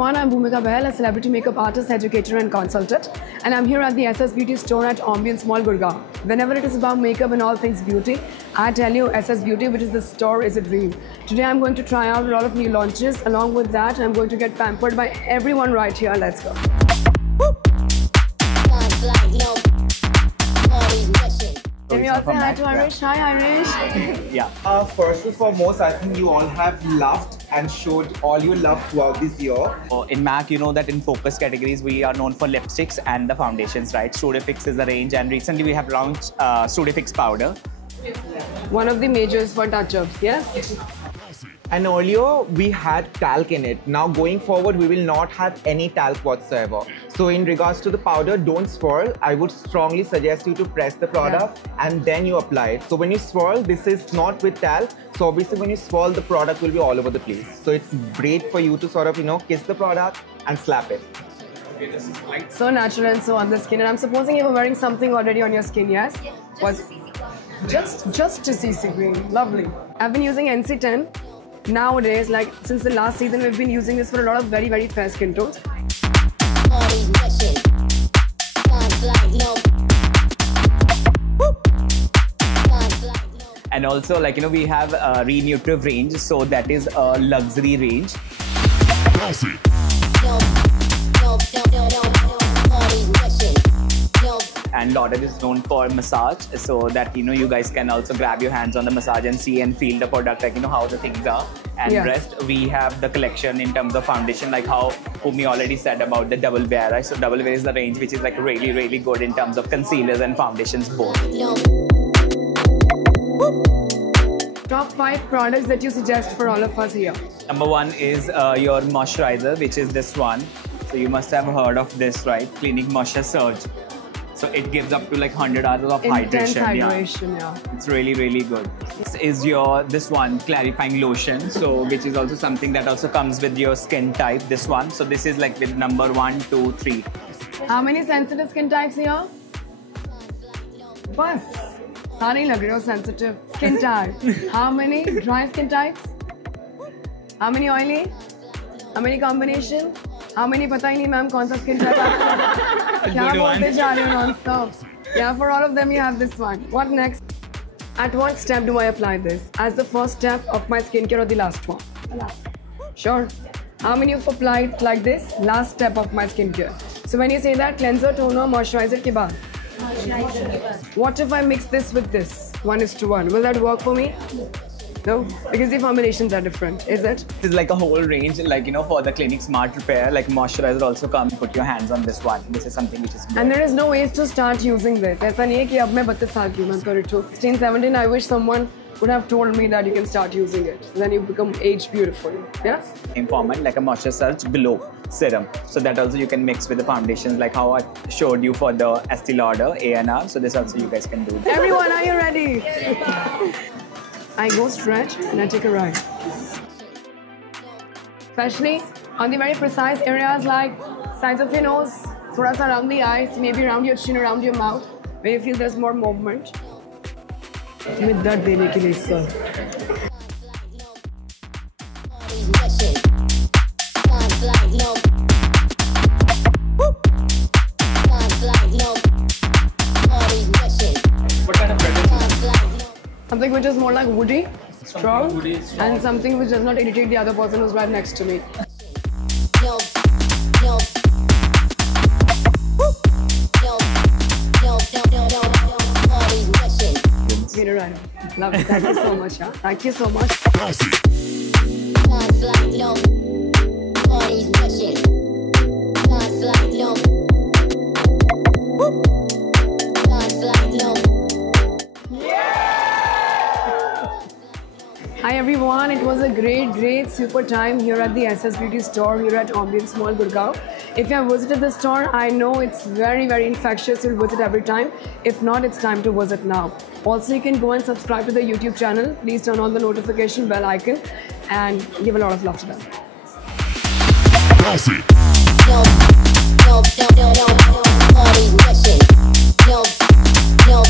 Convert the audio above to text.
everyone, I'm Bhumika Bahl, a celebrity makeup artist, educator and consultant, and I'm here at the SS Beauty store at Ambience Mall, Gurgaon. Whenever it is about makeup and all things beauty, I tell you SS Beauty, which is the store, is a dream. Today I'm going to try out a lot of new launches. Along with that, I'm going to get pampered by everyone right here. Let's go. Can we all say hi to Irish? Yeah. Hi Irish. Yeah. First and foremost, I think you all have loved and showed all your love throughout this year. In MAC, you know that in focus categories, we are known for lipsticks and the foundations, right? Studifix is the range, and recently we have launched Studifix powder. One of the majors for touch-ups, yes? And earlier, we had talc in it. Now, going forward, we will not have any talc whatsoever. So, in regards to the powder, don't swirl. I would strongly suggest you to press the product and then you apply it. So, when you swirl, this is not with talc. So, obviously, when you swirl, the product will be all over the place. So, it's great for you to sort of, kiss the product and slap it. So natural and so on the skin. And I'm supposing you were wearing something already on your skin, yes? Just a CC cream. Lovely. I've been using NC10. Nowadays, like since the last season, we've been using this for a lot of very, very fair skin tones. And also, we have a Renutriv range, so that is a luxury range. And Lauder is known for massage, so that you guys can also grab your hands on the massage and see and feel the product, how the things are. And rest, we have the collection in terms of foundation, like how Bhumi already said about the Double Wear, right? So Double Wear is the range which is really, really good in terms of concealers and foundations both. Top 5 products that you suggest for all of us here. Number 1 is your moisturizer, which is this one. So you must have heard of this, right? Clinique Moisture Surge. So it gives up to like 100 hours of Intense hydration. Yeah. It's really, really good. This is this one, clarifying lotion. So which is also something that also comes with your skin type, this one. So this is like with number 1, 2, 3. How many sensitive skin types here? Bus. Sari lag rahe ho sensitive skin type. How many dry skin types? How many oily? How many combination? How many पता ही नहीं ma'am कौन सा skin type आपका क्या बोलते जा रहे हो non-stop? Yeah, for all of them you have this one. What next? At what step do I apply this? As the first step of my skincare or the last one? Sure. How many you've applied like this? Last step of my skincare. So when you say that cleanser, toner, moisturizer के बाद. What if I mix this with this? 1:1. Will that work for me? No, because the formulations are different, is it? This is like a whole range, for the Clinique Smart Repair, like moisturizer also come, put your hands on this one. This is something which is good. And there is no age to start using this. ऐसा नहीं है कि अब मैं 32 साल की हूँ, I'm 32. 16, 17, I wish someone would have told me that you can start using it. Then you become age beautiful, yes? Same format, like a Moisture Surge Glow Serum. So that also you can mix with the foundations, like how I showed you for the Estee Lauder ANR. So this also you guys can do. Everyone, are you ready? I go stretch and I take a ride. Especially on the very precise areas like sides of your nose, thoda sa around the eyes, maybe around your chin, around your mouth, where you feel there's more movement. With that dene ke liye sir. What kind of fragrance? Something which is more like woody, strong, and something which does not irritate the other person who's right next to me. Been a ride. Love it. Thank you so much. Yeah? Thank you so much. Hi everyone, it was a great super time here at the SS Beauty store here at Ambience Mall, Gurgaon. If you have visited the store, I know it's very infectious. You'll visit every time. If not, it's time to visit now. Also, you can go and subscribe to the YouTube channel. Please turn on the notification bell icon and give a lot of love to them. No.